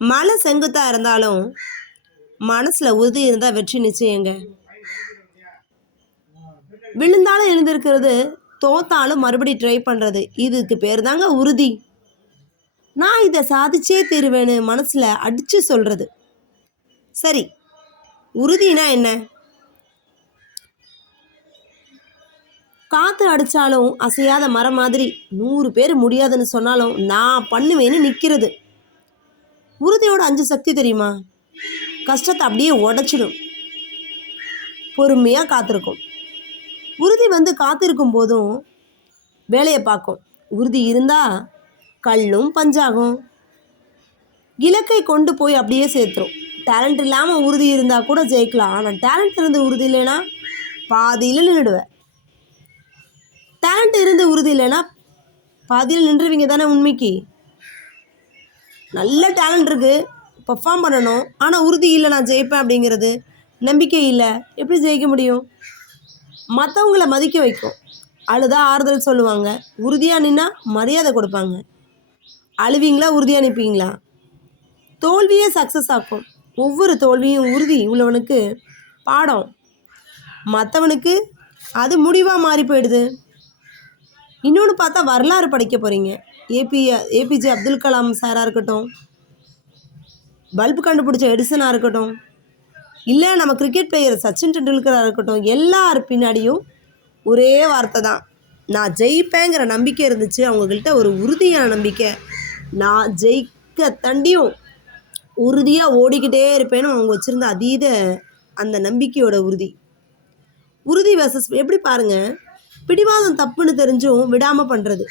மலை செங்குத்தாக இருந்தாலும் மனசில் உறுதி இருந்தால் வெற்றி நிச்சயங்க. விழுந்தாலும் எழுந்திருக்கிறது, தோத்தாலும் மறுபடி ட்ரை பண்ணுறது, இதுக்கு பேர் தாங்க உறுதி. நான் இதை சாதிச்சே தீருவேன்னு மனசில் அடித்து சொல்கிறது. சரி, உறுதினா என்ன? காற்று அடித்தாலும் அசையாத மரம் மாதிரி 100 பேர் முடியாதுன்னு சொன்னாலும் நான் பண்ணுவேன்னு நிற்கிறது. உறுதியோட 5 சக்தி தெரியுமா? கஷ்டத்தை அப்படியே உடச்சிடும். பொறுமையாக காத்திருக்கும். உறுதி காத்திருக்கும் போதும் வேலையை பார்க்கும். உறுதி இருந்தால் கல்லும் பஞ்சாகும். இலக்கை கொண்டு போய் அப்படியே சேர்த்துரும். டேலண்ட் இல்லாமல் உறுதி இருந்தால் கூட ஜெயிக்கலாம். ஆனால் டேலண்ட் இருந்து உறுதி இல்லைன்னா பாதியில் நின்றுடுவேன். டேலண்ட் இருந்து உறுதி இல்லைன்னா பாதியில் நின்றுவீங்க தானே. உண்மைக்கு நல்ல டேலண்ட் இருக்குது, பர்ஃபார்ம் பண்ணணும், ஆனால் உறுதி இல்லை நான் ஜெயிப்பேன் அப்படிங்கிறது, நம்பிக்கை இல்லை, எப்படி ஜெயிக்க முடியும்? மற்றவங்கள மதிக்க வைக்கும். அழுதா ஆறுதல் சொல்லுவாங்க. உறுதியாக நின்னா மரியாதை கொடுப்பாங்க. அழுவீங்களா, உறுதியாக நிற்பீங்களா? தோல்வியே சக்ஸஸ் ஆக்கும். ஒவ்வொரு தோல்வியும் உறுதி உள்ளவனுக்கு பாடம், மற்றவனுக்கு அது முடிவாக மாறி போயிடுது. இன்னொன்று பார்த்தா வரலாறு படிக்க போகிறீங்க. ஏபிஜே அப்துல் கலாம் சாராக இருக்கட்டும், பல்பு கண்டுபிடிச்ச எடிசனாக இருக்கட்டும், இல்லை நம்ம கிரிக்கெட் பிளேயர் சச்சின் டெண்டுல்கராக இருக்கட்டும், எல்லார் பின்னாடியும் ஒரே வார்த்தை தான், நான் ஜெயிப்பேங்கிற நம்பிக்கை இருந்துச்சு. அவங்கக்கிட்ட ஒரு உறுதியான நம்பிக்கை. நான் ஜெயிக்க தண்டியும் உறுதியாக ஓடிக்கிட்டே இருப்பேன்னு அவங்க வச்சுருந்த அதீத அந்த நம்பிக்கையோட உறுதி வெர்சஸ் எப்படி பாருங்கள். பிடிவாதம் தப்புன்னு தெரிஞ்சும் விடாமல் பண்ணுறது.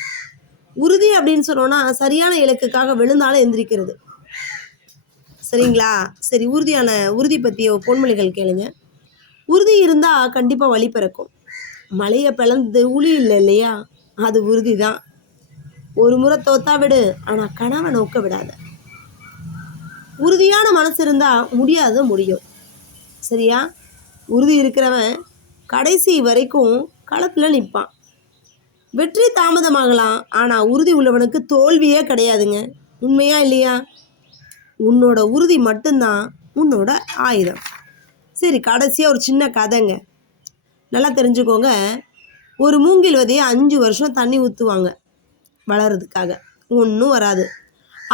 உறுதி அப்படின்னு சொன்னோன்னா சரியான இலக்குக்காக விழுந்தாலும் எந்திரிக்கிறது. சரிங்களா? சரி, உறுதி பற்றிய பொன்மொழிகள் கேளுங்க. உறுதி இருந்தால் கண்டிப்பாக வழி பிறக்கும். மலையை பிளந்தது உளி இல்லை இல்லையா? அது உறுதி தான். ஒரு முறை தோத்தா விடு, ஆனால் கனவை நோக்க விடாத. உறுதியான மனசு இருந்தால் முடியும். சரியா? உறுதி இருக்கிறவன் கடைசி வரைக்கும் களத்தில் நிற்பான். வெற்றி தாமதமாகலாம், ஆனால் உறுதி உள்ளவனுக்கு தோல்வியே கிடையாதுங்க. உண்மையா இல்லையா? உன்னோட உறுதி மட்டும்தான் உன்னோட ஆயுதம். சரி, கடைசியாக ஒரு சின்ன கதைங்க, நல்லா தெரிஞ்சுக்கோங்க. ஒரு மூங்கில் விதையை 5 வருஷம் தண்ணி ஊற்றுவாங்க வளர்கிறதுக்காக, ஒன்றும் வராது.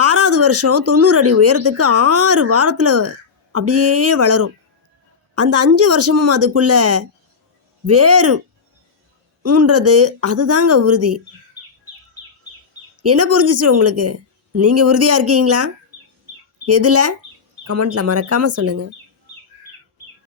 6வது வருஷம் 90 அடி உயரத்துக்கு 6 வாரத்தில் அப்படியே வளரும். அந்த 5 வருஷமும் அதுக்குள்ளே வேறு ஊன்றது, அதுதாங்க உறுதி. என்ன புரிஞ்சிச்சு உங்களுக்கு? நீங்கள் உறுதியாக இருக்கீங்களா? எதில்? கமெண்ட்டில் மறக்காமல் சொல்லுங்கள்.